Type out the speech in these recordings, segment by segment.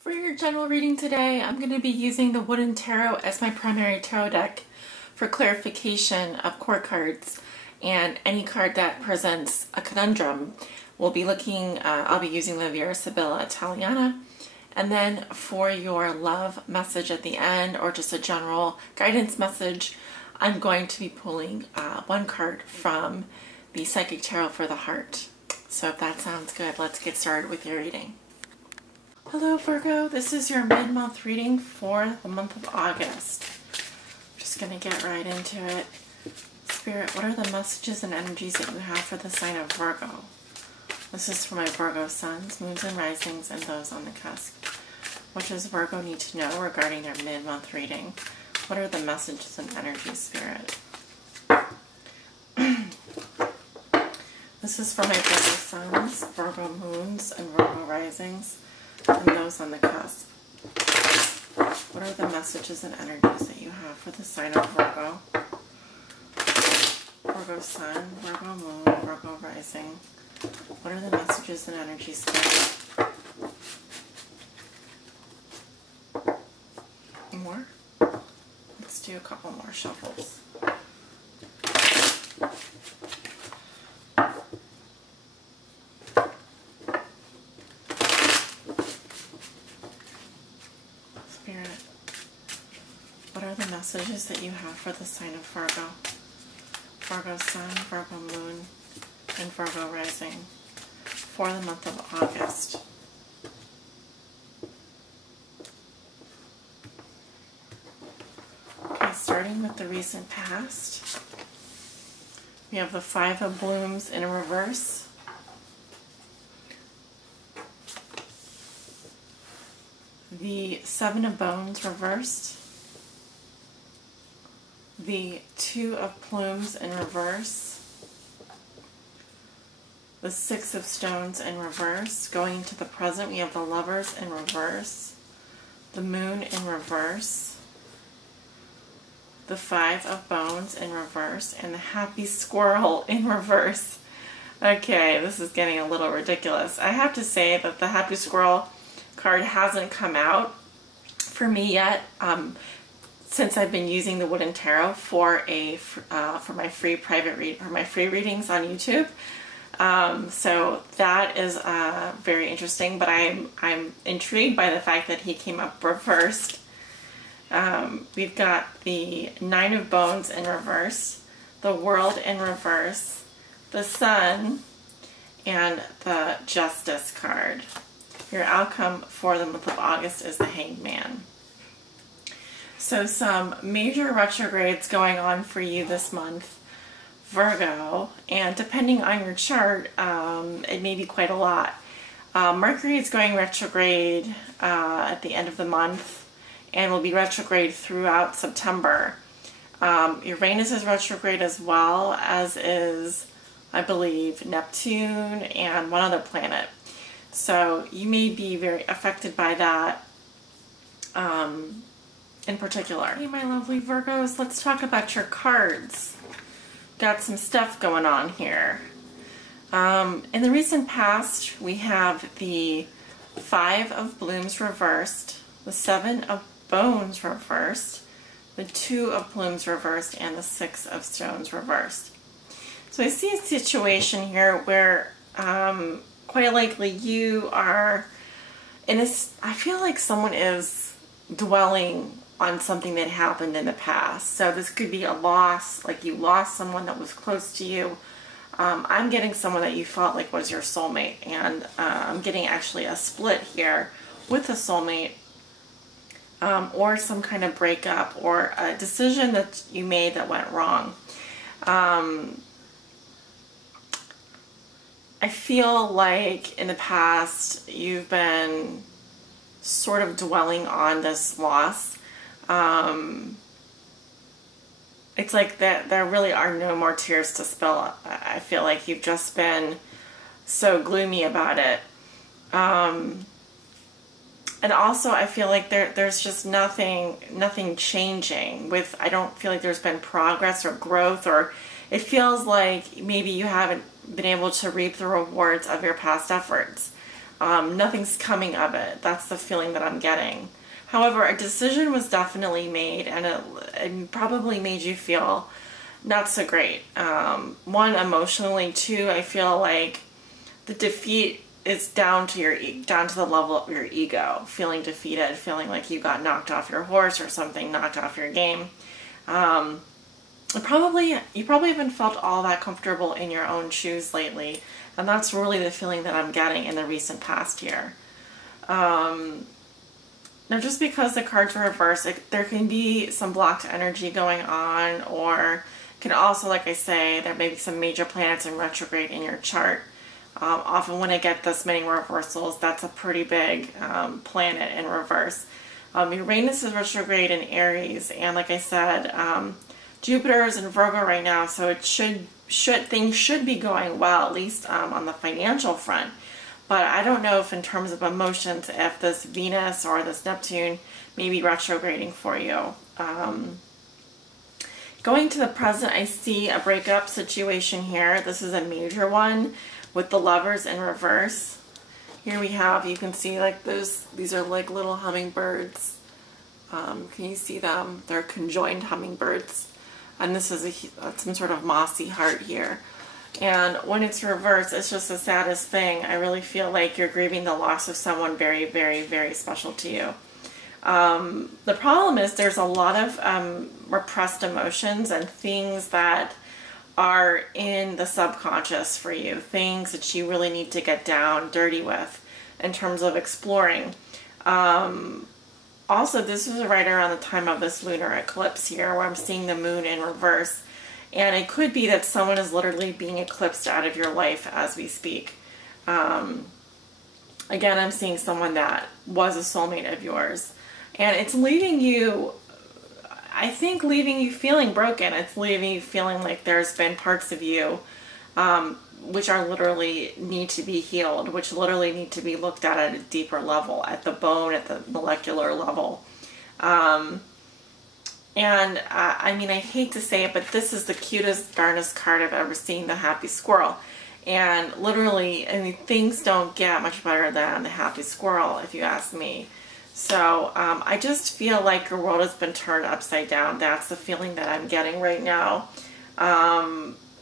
For your general reading today, I'm going to be using the Wooden Tarot as my primary tarot deck for clarification of core cards, and any card that presents a conundrum will be I'll be using the Vera Sibilla Italiana. And then for your love message at the end, or just a general guidance message, I'm going to be pulling one card from the Psychic Tarot for the Heart. So if that sounds good, let's get started with your reading. Hello Virgo, this is your mid-month reading for the month of August. Just going to get right into it. Spirit, what are the messages and energies that you have for the sign of Virgo? This is for my Virgo suns, moons, and risings, and those on the cusp. What does Virgo need to know regarding their mid-month reading? What are the messages and energies, Spirit? This is for my Virgo suns, Virgo moons, and Virgo risings, and those on the cusp. What are the messages and energies that you have for the sign of Virgo? Virgo sun, Virgo moon, Virgo rising. What are the messages and energies, Spirit? More? Let's do a couple more shuffles. Spirit, what are the messages that you have for the sign of Virgo? Virgo sun, Virgo moon, and Virgo rising for the month of August. Okay, starting with the recent past, we have the Five of Blooms in reverse, the Seven of Bones reversed, the Two of Plumes in reverse, the Six of Stones in reverse. Going to the present, we have the Lovers in reverse, the Moon in reverse, the Five of Bones in reverse, and the Happy Squirrel in reverse. Okay, this is getting a little ridiculous. I have to say that the Happy Squirrel card hasn't come out for me yet, since I've been using the Wooden Tarot for my free readings on YouTube. So that is very interesting, but I'm intrigued by the fact that he came up reversed. We've got the Nine of Bones in reverse, the World in reverse, the Sun, and the Justice card. Your outcome for the month of August is the Hanged Man. So some major retrogrades going on for you this month, Virgo, and depending on your chart, it may be quite a lot. Mercury is going retrograde at the end of the month and will be retrograde throughout September. Uranus is retrograde as well, as is, I believe, Neptune and one other planet. So you may be very affected by that in particular. Hey, my lovely Virgos, let's talk about your cards. Got some stuff going on here. In the recent past, we have the Five of Blooms reversed, the Seven of Bones reversed, the Two of Plumes reversed, and the Six of Stones reversed. So I see a situation here where quite likely you are in this, I feel like someone is dwelling on something that happened in the past. So this could be a loss, like you lost someone that was close to you. I'm getting someone that you felt like was your soulmate, and I'm getting actually a split here with a soulmate, or some kind of breakup, or a decision that you made that went wrong. I feel like in the past you've been sort of dwelling on this loss. It's like that there really are no more tears to spill. I feel like you've just been so gloomy about it. And also I feel like there's just nothing changing with, I don't feel like there's been progress or growth, or it feels like maybe you haven't been able to reap the rewards of your past efforts. Nothing's coming of it. That's the feeling that I'm getting. However, a decision was definitely made, and it probably made you feel not so great. One, emotionally. Two, I feel like the defeat is down to the level of your ego, feeling defeated, feeling like you got knocked off your horse or something, knocked off your game. You probably haven't felt all that comfortable in your own shoes lately, and that's really the feeling that I'm getting in the recent past here. Now, just because the cards are reversed, there can be some blocked energy going on, or can also, like I say, there may be some major planets in retrograde in your chart. Often when I get this many reversals, that's a pretty big planet in reverse. Uranus is retrograde in Aries, and like I said, Jupiter is in Virgo right now, so things should be going well, at least on the financial front. But I don't know if in terms of emotions, if this Venus or this Neptune may be retrograding for you. Going to the present, I see a breakup situation here. This is a major one with the Lovers in reverse. Here we have, you can see like these are like little hummingbirds. Can you see them? They're conjoined hummingbirds. And this is some sort of mossy heart here. And when it's reversed, it's just the saddest thing. I really feel like you're grieving the loss of someone very, very, very special to you. The problem is there's a lot of repressed emotions and things that are in the subconscious for you, things that you really need to get down dirty with in terms of exploring. Also, this is right around the time of this lunar eclipse here, where I'm seeing the moon in reverse. And it could be that someone is literally being eclipsed out of your life as we speak. Again, I'm seeing someone that was a soulmate of yours. And it's leaving you, I think, leaving you feeling broken. It's leaving you feeling like there's been parts of you which are literally need to be healed, which literally need to be looked at a deeper level, at the bone, at the molecular level. And I mean, I hate to say it, but this is the cutest, darnest card I've ever seen, the Happy Squirrel. And literally, I mean, things don't get much better than the Happy Squirrel, if you ask me. So I just feel like your world has been turned upside down. That's the feeling that I'm getting right now.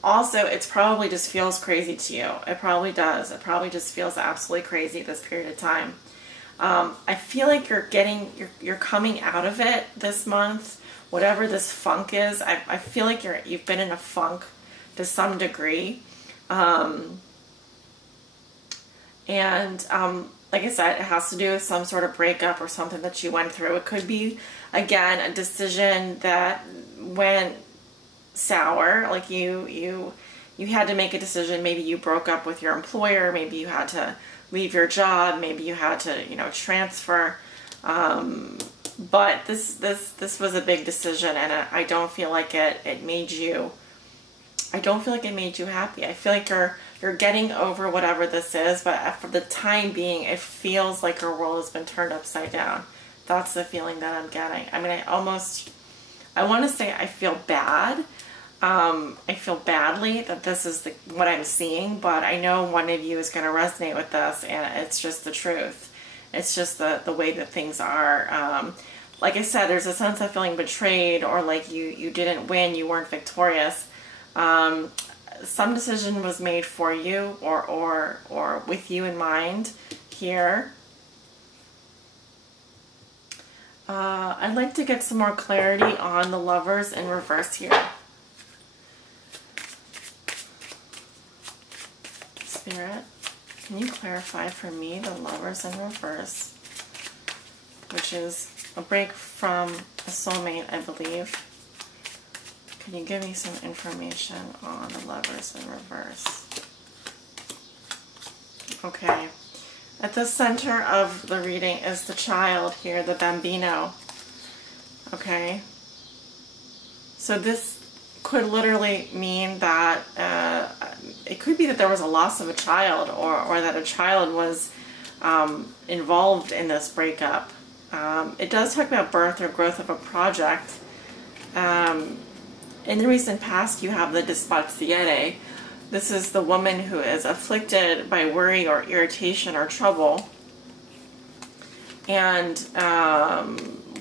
Also, it probably just feels crazy to you. It probably does. It probably just feels absolutely crazy this period of time. I feel like you're coming out of it this month. Whatever this funk is, I feel like you've been in a funk to some degree. Like I said, it has to do with some sort of breakup or something that you went through. It could be, again, a decision that went sour. Like you had to make a decision. Maybe you broke up with your employer. Maybe you had to leave your job. Maybe you had to, transfer. But this was a big decision, and I don't feel like it made you. I don't feel like it made you happy. I feel like you're getting over whatever this is, but for the time being, it feels like your world has been turned upside down. That's the feeling that I'm getting. I mean, I want to say I feel bad. I feel badly that this is what I'm seeing, but I know one of you is going to resonate with this, and it's just the truth. It's just the way that things are. Like I said, there's a sense of feeling betrayed, or like you didn't win, you weren't victorious. Some decision was made for you or with you in mind here. I'd like to get some more clarity on the Lovers in reverse here. Spirit, can you clarify for me the Lovers in reverse, which is a break from a soulmate, I believe. Can you give me some information on the Lovers in reverse? Okay. At the center of the reading is the child here, the bambino. Okay. So this could literally mean that it could be that there was a loss of a child, or that a child was involved in this breakup. It does talk about birth or growth of a project. In the recent past, you have the dispaziere, This is the woman who is afflicted by worry or irritation or trouble. And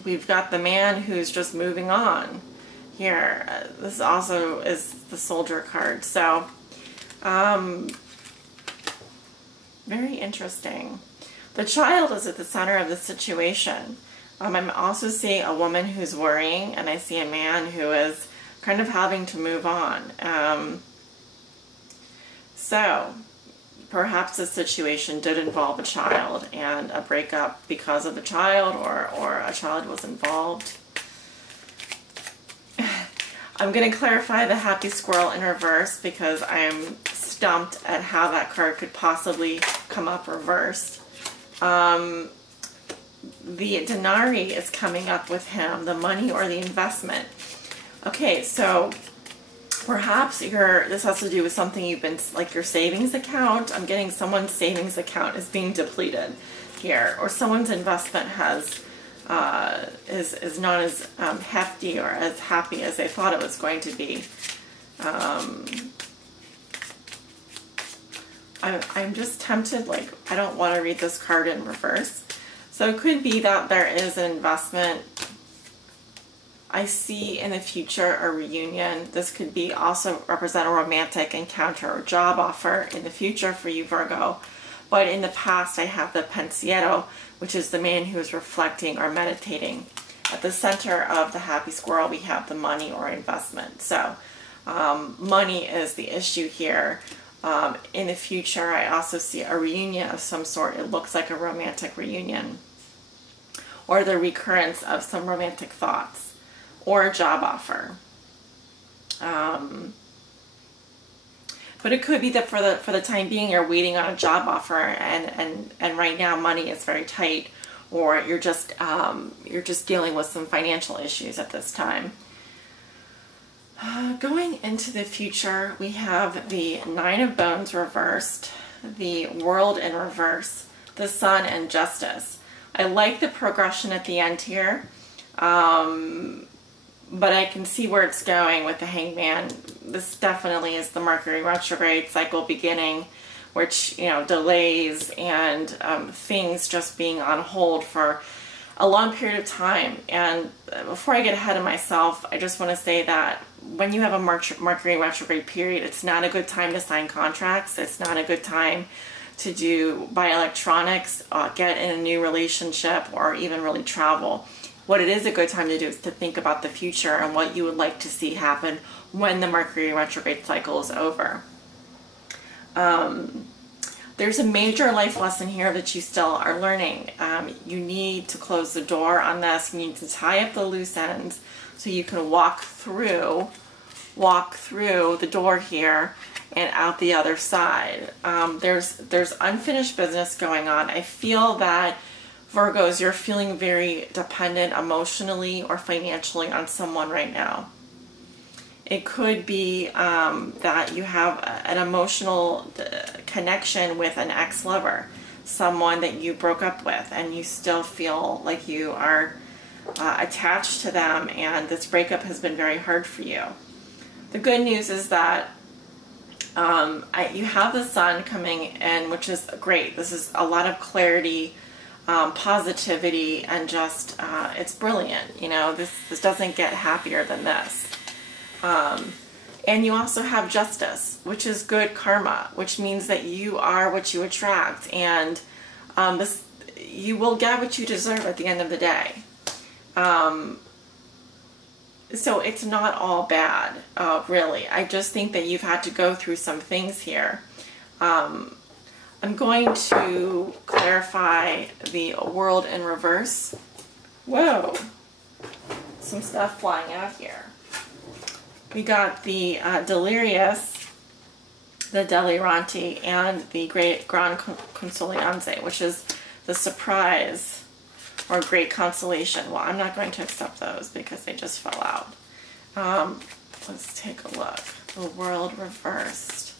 we've got the man who's just moving on here. This also is the Soldier card. So, very interesting. The child is at the center of the situation. I'm also seeing a woman who's worrying, and I see a man who is kind of having to move on. So, perhaps this situation did involve a child and a breakup because of the child, or a child was involved. I'm going to clarify the happy squirrel in reverse because I'm stumped at how that card could possibly come up reversed. The denari is coming up with him, the money or the investment. Okay, so perhaps this has to do with something you've been, like your savings account. I'm getting someone's savings account is being depleted here, or someone's investment has is not as hefty or as happy as they thought it was going to be. I'm just tempted, like, I don't want to read this card in reverse. So it could be that there is an investment. I see in the future a reunion. This could be also represent a romantic encounter or job offer in the future for you, Virgo. But in the past, I have the pensiero, which is the man who is reflecting or meditating. At the center of the happy squirrel, we have the money or investment. So money is the issue here. In the future, I also see a reunion of some sort. It looks like a romantic reunion, or the recurrence of some romantic thoughts, or a job offer. But it could be that for the time being, you're waiting on a job offer, and right now money is very tight, or you're just dealing with some financial issues at this time. Going into the future, we have the Nine of Bones reversed, the World in reverse, the Sun, and Justice. I like the progression at the end here, but I can see where it's going with the Hangman. This definitely is the Mercury retrograde cycle beginning, which, you know, delays and things just being on hold for a long period of time. And before I get ahead of myself, I just want to say that when you have a Mercury retrograde period, it's not a good time to sign contracts. It's not a good time to buy electronics, get in a new relationship, or even really travel. What it is a good time to do is to think about the future and what you would like to see happen when the Mercury retrograde cycle is over. There's a major life lesson here that you still are learning. You need to close the door on this. You need to tie up the loose ends so you can walk through the door here and out the other side. There's unfinished business going on. I feel that, Virgos, you're feeling very dependent emotionally or financially on someone right now. It could be that you have an emotional connection with an ex-lover, someone that you broke up with, and you still feel like you are attached to them, and this breakup has been very hard for you. The good news is that you have the Sun coming in, which is great. This is a lot of clarity, positivity, and just it's brilliant. You know, this doesn't get happier than this. And you also have Justice, which is good karma, which means that you are what you attract, and you will get what you deserve at the end of the day. So it's not all bad, really. I just think that you've had to go through some things here. I'm going to clarify the World in reverse. Whoa, some stuff flying out here. We got the Delirious, the Deliranti, and the Gran Consolianze, which is the surprise or great consolation. Well, I'm not going to accept those because they just fell out. Let's take a look. The World reversed.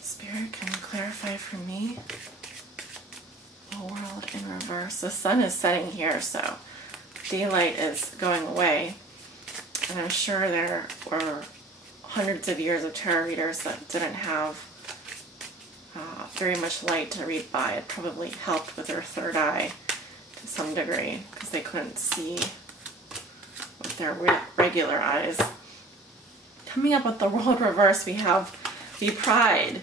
Spirit, can you clarify for me? The World in reverse. The sun is setting here, so daylight is going away. And I'm sure there were hundreds of years of tarot readers that didn't have very much light to read by. It probably helped with their third eye to some degree because they couldn't see with their regular eyes. Coming up with the World reverse, we have the Pride,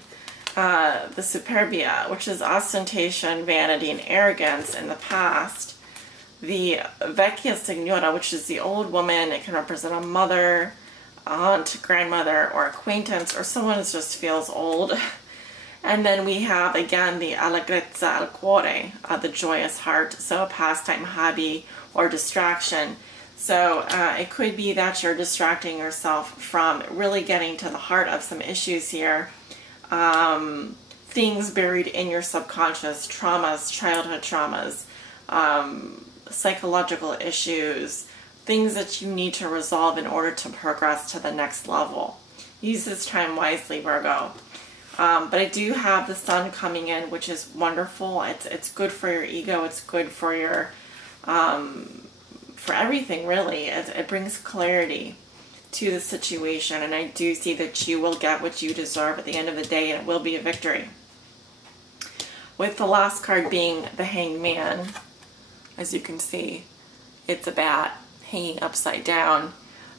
the Superbia, which is ostentation, vanity, and arrogance in the past. The Vecchia Signora, which is the old woman. It can represent a mother, aunt, grandmother, or acquaintance, or someone who just feels old. And then we have, again, the Allegrezza al Cuore, the joyous heart, so a pastime, hobby, or distraction. So it could be that you're distracting yourself from really getting to the heart of some issues here. Things buried in your subconscious, traumas, childhood traumas, psychological issues, things that you need to resolve in order to progress to the next level. Use this time wisely, Virgo. But I do have the Sun coming in, which is wonderful. It's good for your ego. It's good for your, for everything, really. It brings clarity to the situation. And I do see that you will get what you deserve at the end of the day, and it will be a victory. With the last card being the Hanged Man, as you can see, it's a bat hanging upside down.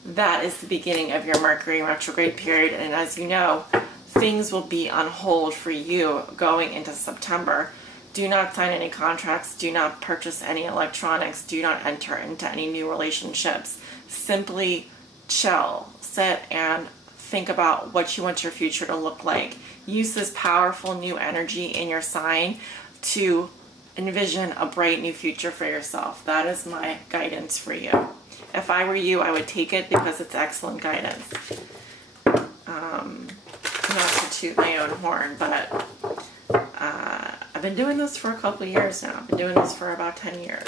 That is the beginning of your Mercury retrograde period. And as you know, things will be on hold for you going into September. Do not sign any contracts. Do not purchase any electronics. Do not enter into any new relationships. Simply chill, sit, and think about what you want your future to look like. Use this powerful new energy in your sign to envision a bright new future for yourself. That is my guidance for you. If I were you, I would take it because it's excellent guidance. Not to toot my own horn, but I've been doing this for a couple of years now. I've been doing this for about 10 years.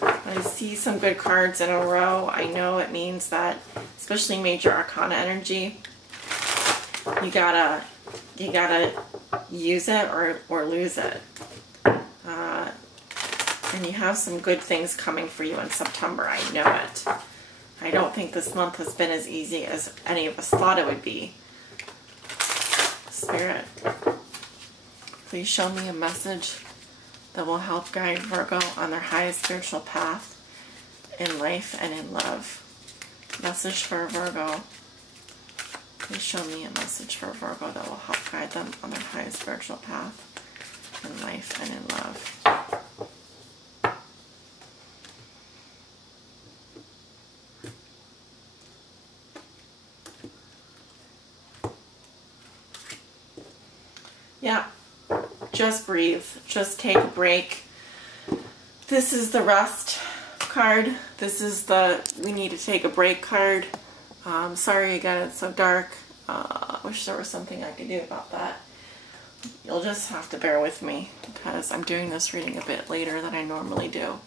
And I see some good cards in a row. I know it means that, especially major arcana energy, you gotta use it or lose it. And you have some good things coming for you in September. I know it. I don't think this month has been as easy as any of us thought it would be. Spirit, please show me a message that will help guide Virgo on their highest spiritual path in life and in love. Message for Virgo. Please show me a message for Virgo that will help guide them on their highest spiritual path in life and in love. Yeah, just breathe. Just take a break. This is the rest card. This is the we need to take a break card. Sorry again, it's so dark. I wish there was something I could do about that. You'll just have to bear with me because I'm doing this reading a bit later than I normally do.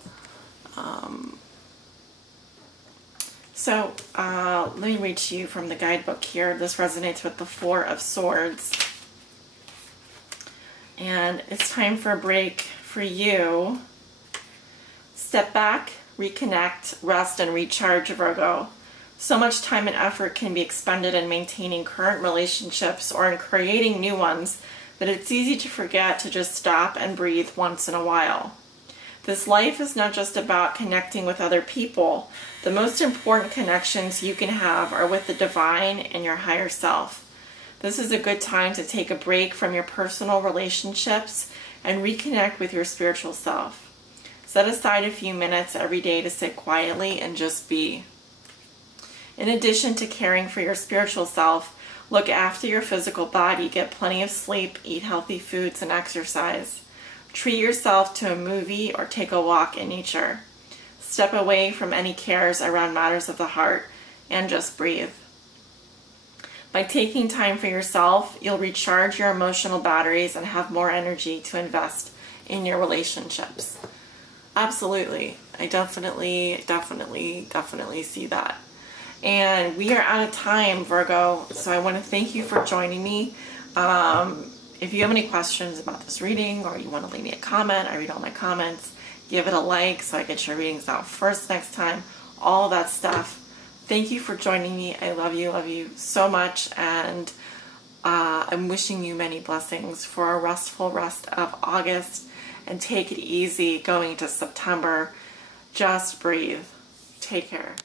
Let me read to you from the guidebook here. This resonates with the Four of Swords. And it's time for a break for you. Step back, reconnect, rest, and recharge, Virgo. So much time and effort can be expended in maintaining current relationships or in creating new ones that it's easy to forget to just stop and breathe once in a while. This life is not just about connecting with other people. The most important connections you can have are with the divine and your higher self. This is a good time to take a break from your personal relationships and reconnect with your spiritual self. Set aside a few minutes every day to sit quietly and just be. In addition to caring for your spiritual self, look after your physical body, get plenty of sleep, eat healthy foods, and exercise. Treat yourself to a movie or take a walk in nature. Step away from any cares around matters of the heart and just breathe. By taking time for yourself, you'll recharge your emotional batteries and have more energy to invest in your relationships. Absolutely. I definitely see that. And we are out of time, Virgo, so I want to thank you for joining me. If you have any questions about this reading or you want to leave me a comment, I read all my comments. Give it a like so I get your readings out first next time. All that stuff. Thank you for joining me. I love you so much, and I'm wishing you many blessings for a restful rest of August, and take it easy going into September. Just breathe. Take care.